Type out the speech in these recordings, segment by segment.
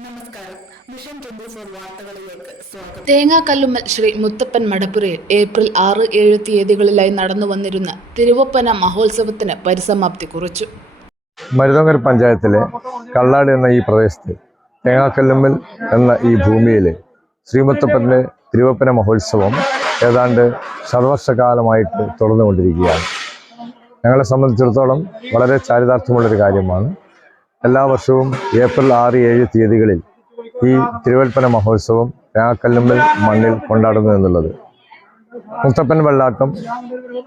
നമസ്കാരം. മിഷൻ 24 വാർത്തകളിലേക്ക് സ്വാഗതം. തേങ്ങാക്കല്ലുമ്മൽ ശ്രീ മുത്തപ്പൻ മടപ്പുരയിൽ ഏപ്രിൽ 6, 7 തീയതികളിലായി നടന്നു വന്നിരുന്ന തിരുവപ്പന മഹോത്സവത്തിന് പരിസമാപ്തി കുറിച്ചു. മരുതങ്കര പഞ്ചായത്തിലെ കള്ളാട് എന്ന ഈ പ്രദേശത്ത് തേങ്ങാക്കല്ലുമ്മൽ എന്ന ഈ ഭൂമിയിൽ ശ്രീമുത്തപ്പൻ്റെ തിരുവപ്പന മഹോത്സവം ഏതാണ്ട് സർവർഷകാലമായിട്ട് തുടർന്നുകൊണ്ടിരിക്കുകയാണ്. ഞങ്ങളെ സംബന്ധിച്ചിടത്തോളം വളരെ ചാരിതാർത്ഥ്യമുള്ളൊരു കാര്യമാണ്. എല്ലാ വർഷവും ഏപ്രിൽ 6, 7 തീയതികളിൽ ഈ തിരുവൽപ്പന മഹോത്സവം തേങ്ങാക്കല്ലുമ്മൽ മണ്ണിൽ കൊണ്ടാടുന്നു എന്നുള്ളത്. മുത്തപ്പൻ വെള്ളാട്ടം,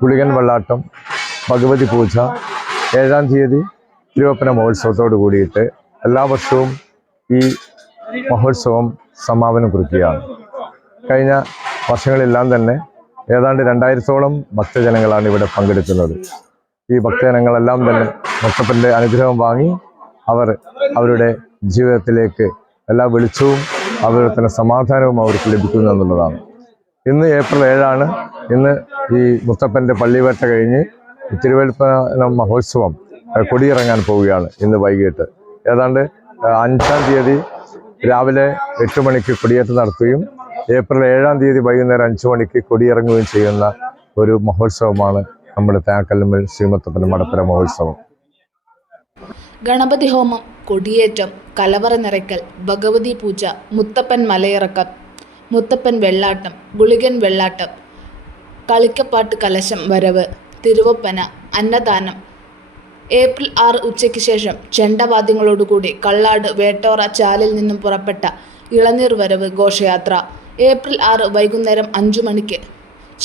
ഗുളികൻ വെള്ളാട്ടം, ഭഗവതി പൂജ, 7-ാം തീയതി തിരുവപ്പന മഹോത്സവത്തോട് കൂടിയിട്ട് എല്ലാ വർഷവും ഈ മഹോത്സവം സമാപനം കുറിക്കുകയാണ്. കഴിഞ്ഞ വർഷങ്ങളെല്ലാം തന്നെ ഏതാണ്ട് 2000-ഓളം ഭക്തജനങ്ങളാണ് ഇവിടെ പങ്കെടുക്കുന്നത്. ഈ ഭക്തജനങ്ങളെല്ലാം തന്നെ മുത്തപ്പൻ്റെ അനുഗ്രഹം വാങ്ങി അവരുടെ ജീവിതത്തിലേക്ക് എല്ലാ വെളിച്ചവും അതുപോലെ തന്നെ സമാധാനവും അവർക്ക് ലഭിക്കുന്നു എന്നുള്ളതാണ്. ഇന്ന് ഏപ്രിൽ 7 ഇന്ന് ഈ മുത്തപ്പൻ്റെ പള്ളിവേട്ട കഴിഞ്ഞ് തിരുവൽപ്പന മഹോത്സവം കൊടിയിറങ്ങാൻ പോവുകയാണ്. ഇന്ന് വൈകിട്ട് ഏതാണ്ട് 5-ാം തീയതി രാവിലെ 8 മണിക്ക് കൊടിയേറ്റം നടത്തുകയും ഏപ്രിൽ 7-ാം തീയതി വൈകുന്നേരം 5 മണിക്ക് കൊടിയിറങ്ങുകയും ചെയ്യുന്ന ഒരു മഹോത്സവമാണ് നമ്മുടെ തേങ്ങാക്കല്ലുമ്മൽ ശ്രീമുത്തപ്പൻ മടപ്പുര മഹോത്സവം. ഗണപതി ഹോമം, കൊടിയേറ്റം, കലവറ നിറയ്ക്കൽ, ഭഗവതി പൂജ, മുത്തപ്പൻ മലയിറക്കം, മുത്തപ്പൻ വെള്ളാട്ടം, ഗുളികൻ വെള്ളാട്ടം, കളിക്കപ്പാട്ട് കലശം വരവ്, തിരുവപ്പന, അന്നദാനം. ഏപ്രിൽ 6 ഉച്ചയ്ക്ക് ശേഷം ചെണ്ടവാദ്യങ്ങളോടുകൂടി കള്ളാട് വേട്ടോറ ചാലിൽ നിന്നും പുറപ്പെട്ട ഇളനീർ വരവ് ഘോഷയാത്ര. ഏപ്രിൽ 6 വൈകുന്നേരം 5 മണിക്ക്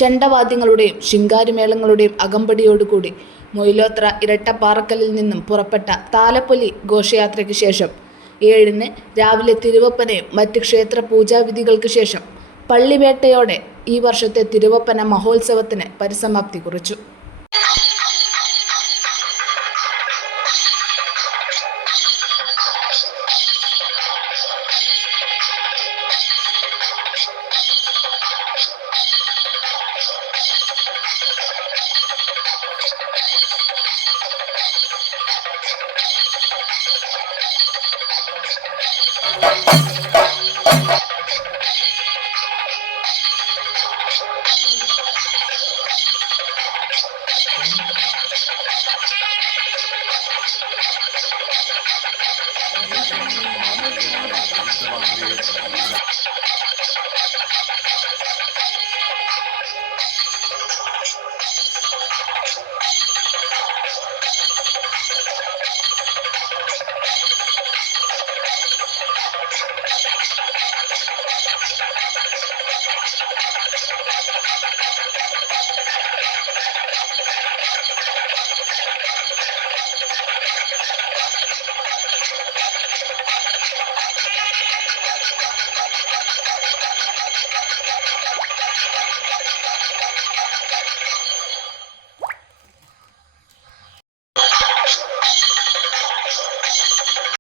ചെണ്ടവാദ്യങ്ങളുടെയും ശിങ്കാരിമേളങ്ങളുടെയും അകമ്പടിയോടുകൂടി മൊയിലോത്ര ഇരട്ടപ്പാറക്കലിൽ നിന്നും പുറപ്പെട്ട താലപ്പൊലി ഘോഷയാത്രയ്ക്ക് ശേഷം 7-ന് രാവിലെ തിരുവപ്പനയും മറ്റ് ക്ഷേത്ര പൂജാവിധികൾക്ക് ശേഷം പള്ളിവേട്ടയോടെ ഈ വർഷത്തെ തിരുവപ്പന മഹോത്സവത്തിന് പരിസമാപ്തി കുറിച്ചു.